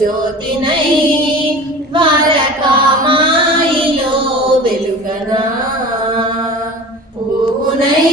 జ్యోతినై ద్వారకామాయిలో వెలుగనా. పువ్వునై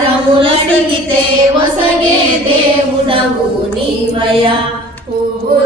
వరములడిగితే వసగే దేవుడవు నీవయ పువ్వు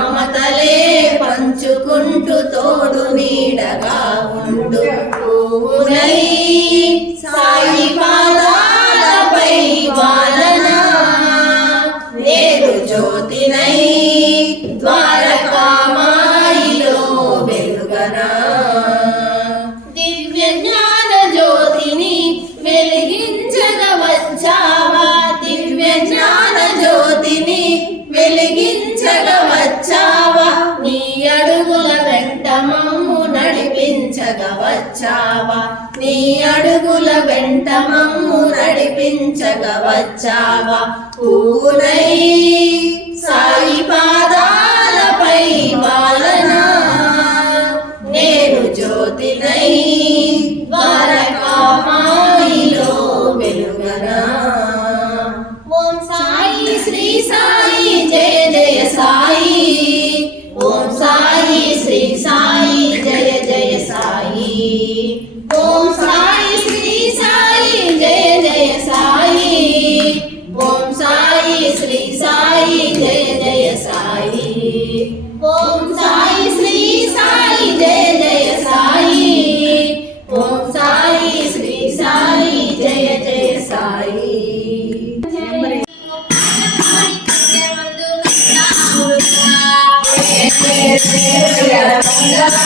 మమతలే పంచుకుంటూ తోడు నీడగా ఉండు. పువ్వునై నడిపించగవచ్చావా నీ అడుగుల వెంట మమ్ము నడిపించగవచ్చావా? పూనై సాయి పాదా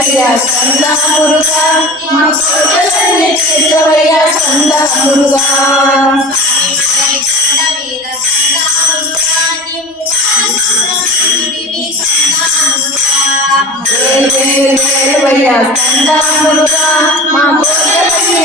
చిత్తవయ్యా సందామురుగా మా కోటలన్నీ చిత్తవయ్యా సందామురుగా వేలవయ్యా సందామురుగా మా కోటలన్నీ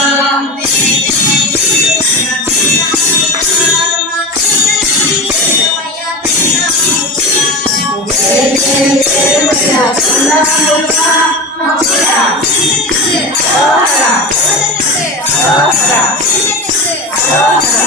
Yes.